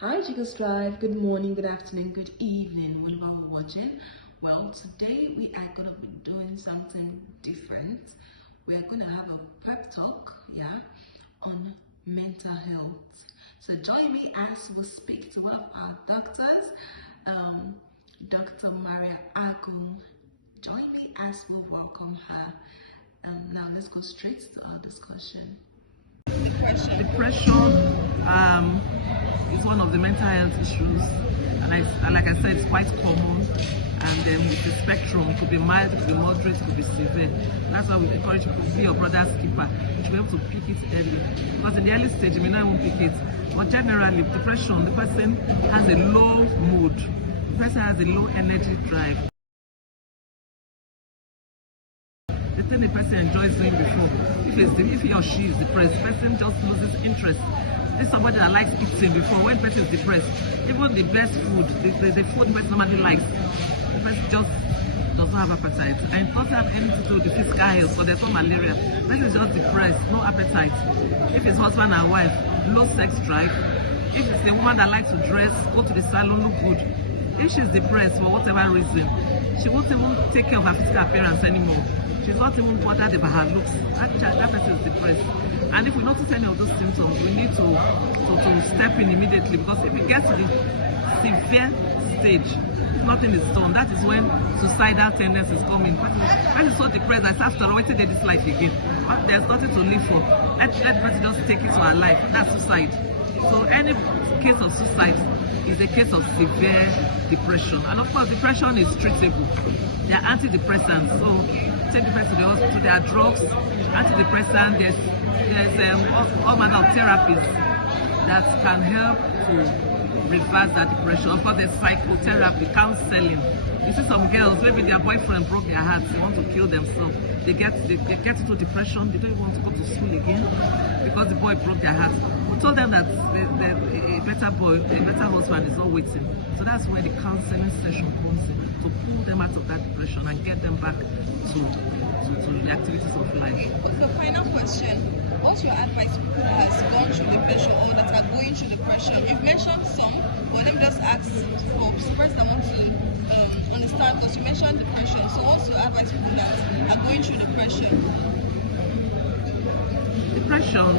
Hi Chico's Drive, good morning, good afternoon, good evening, whenever we're watching. Well, today we are going to be doing something different. We're going to have a pep talk, on mental health. So join me as we speak to one of our doctors, Dr. Maria Agum. Join me as we welcome her. Now let's go straight to our discussion. Depression is one of the mental health issues, and like I said, it's quite common. And with the spectrum, it could be mild, it could be moderate, it could be severe. That's why we encourage people to be your brother's keeper. You should be able to pick it early, because in the early stage you may not even pick it. But generally, depression, the person has a low mood, the person has a low energy drive. The thing the person enjoys doing before, if he or she is depressed, the person just loses interest. This is somebody that likes eating before. When the person is depressed, even the best food, the food the person normally likes, the person just does not have appetite. And it doesn't have anything to do with the physical health, so there's no malaria. The person is just depressed, no appetite. If it's husband and wife, low sex drive. If it's a woman that likes to dress, go to the salon, look good. If she's depressed for whatever reason, she won't even take care of her physical appearance anymore. She's not even bothered about her looks. That person is depressed. And if we notice any of those symptoms, we need to step in immediately, because if it gets to the severe stage, nothing is done. That is when suicidal tendencies come in. When it's so depressed, I start to wait till they dislike again. There's nothing to live for. Let the person just take it to her life. That's suicide. So any case of suicide is a case of severe depression. And of course, depression is treatable. They are antidepressants. So take the person to the hospital. There are drugs, antidepressants. There's all manner of therapies that can help to reverse that depression. Of course, there's psychotherapy, counseling. You see some girls, maybe their boyfriend broke their hearts, they want to kill themselves. They get into depression, they don't even want to go to school again because the boy broke their heart. We told them that a better husband is not waiting. So that's where the counseling session comes in, to pull them out of that depression and get them back to the activities of life. The final question, what's your advice to people who has gone through depression or that are going through depression? You've mentioned some, but let me just ask for support that want to understand this. You mentioned depression, so what's your advice to people that are going through depression? Depression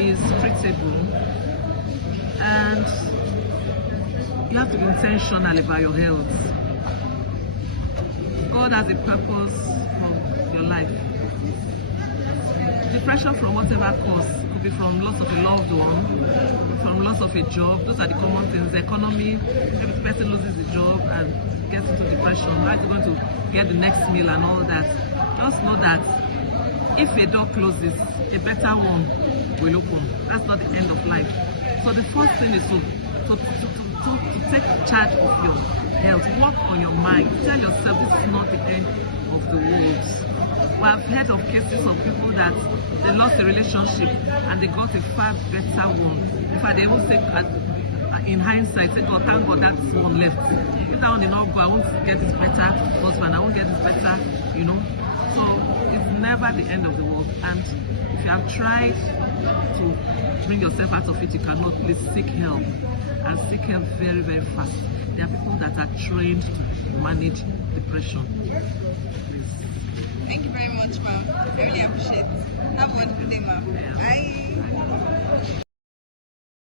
is treatable, and you have to be intentional about your health. God has a purpose for your life. Depression from whatever cause, could be from loss of a loved one, from loss of a job. Those are the common things. The economy, if the person loses the job and gets into depression, how is he going to get the next meal and all that? Just know that if a door closes, a better one will open. That's not the end of life. So the first thing is to take charge of your health. Work on your mind. Tell yourself this is not the end of the world. We have heard of cases of people that they lost a relationship and they got a far better one. In fact, they even say, in hindsight, say, God, thank God that one left. If that one did not go, I won't get this better husband, I won't get this better, So it's never the end of the world. And if you have tried to bring yourself out of it, you cannot, please seek help. And seek help very, very fast. There are people that are trained to manage depression. Thank you very much, ma'am. I really appreciate it. Have a wonderful day, ma'am. Bye.